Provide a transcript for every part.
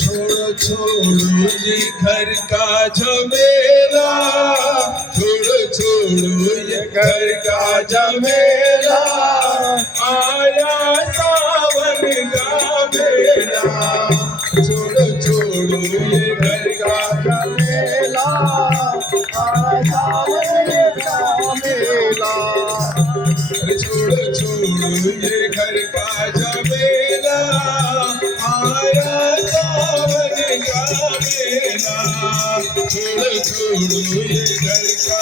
छोड़ो छोड़ो ये घर का झमेला, छोड़ो छोड़ो ये घर का झमेला, आया सावन का मेला। छोड़ो छोड़ो ये घर का झमेला, आया सावन का मेला। छोड़ो छोड़ो ये घर का झमेला, आया सावन का मेला। छोड़ो छोड़ो ये घर का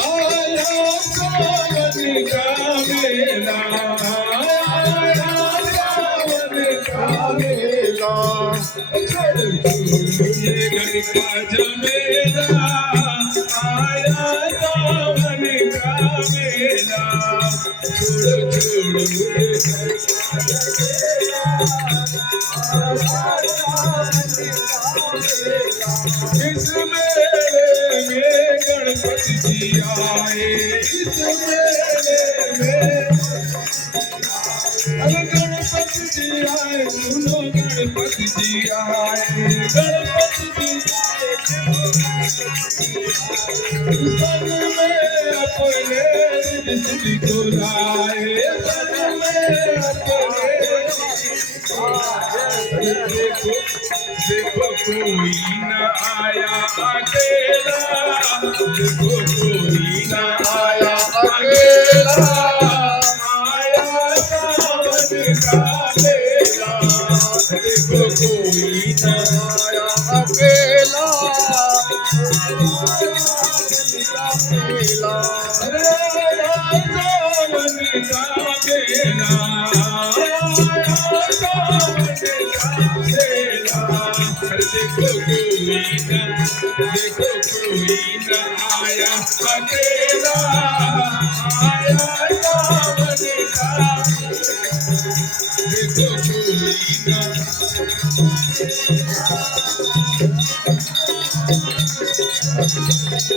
आया सावन का मेला, आया सावन का मेला। छोड़ो छोड़ो ये घर का झमेला, आया सावन का मेला। छोड़ो छोड़ो ये घर इस मेले में गणपति जी आए, इस मेले में अरे गणपति जी आए, सुनो गणपति जी आए, गणपति जी सन में अपने रिद्धि को लाए, सन में अपने देखो देखो कोई न आया अकेला, देखो कोई न आया अकेला, आया सावन का मेला। देखो कोई न आया अकेला, अरे आया सावन का मेला, देखो कोई न आया अकेला, आया सावन का। देखो कोई न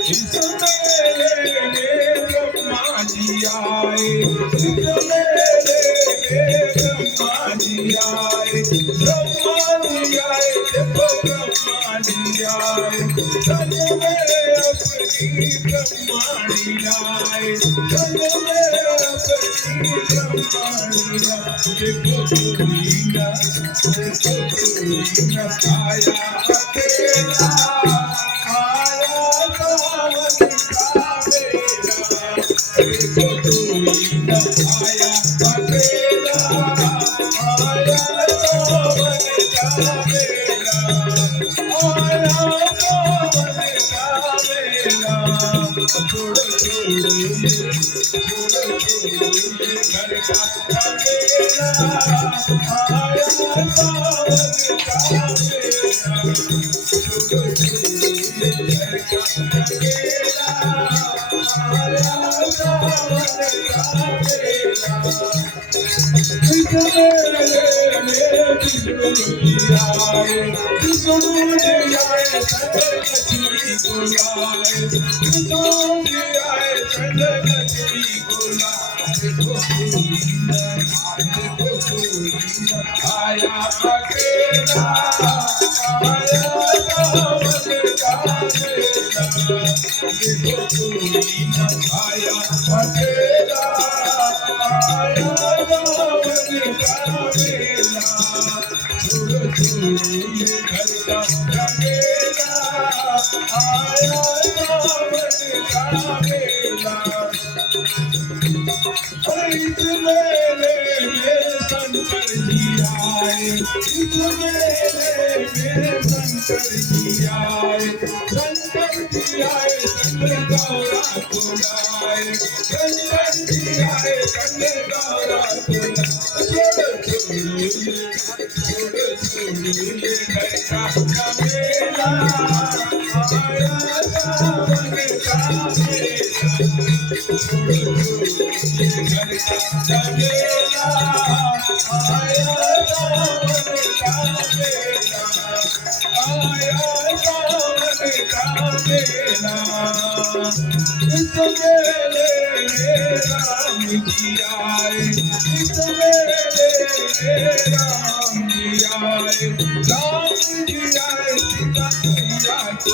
इस मेले में ब्रह्मा जी आए, इस मेले में ब्रह्मा जी आए, ब्रह्मा जी आए, देखो ब्रह्मा जी आए, सन में अपनी ब्रह्माणी आए, सन में अपनी ब्रह्माणी आए। देखो कोई न आया अकेला, आया सावन का मेला। देखो कोई न आया अकेला, आया सावन का मेला, आया सावन का मेला। छोड़ो छोड़ो ये घर का झमेला, आया सावन का मेला, छोड़ो छोड़िए घर का झमेला, आया सावन का मेला। इस मेले में बिजुली आए, बिजुली आए संगतरी बुलाए, बिजुली आए संगतरी बुलाए, आया अकेला, आया सावन का मेला, देखो कोई न आया अकेला, आया सावन का मेला, छोड़ो छोड़िए घर का झमेला, आया सावन का मेला। इस मेले में शंकर जी आए, इस मेले में शंकर जी आए, शंकर जी आए शंकर गौरा को लाए, शंकर जी आए शंकर गौरा को लाए। छोड़ो छोड़िए घर का झमेला, आया सावन का मेला, छोड़ो छोड़िए घर का झमेला, आया सावन का मेला, आया सावन का मेला। इस मेले में राम जी आए, इस मेले में राम जी आए, राम जी आए सीता मैया को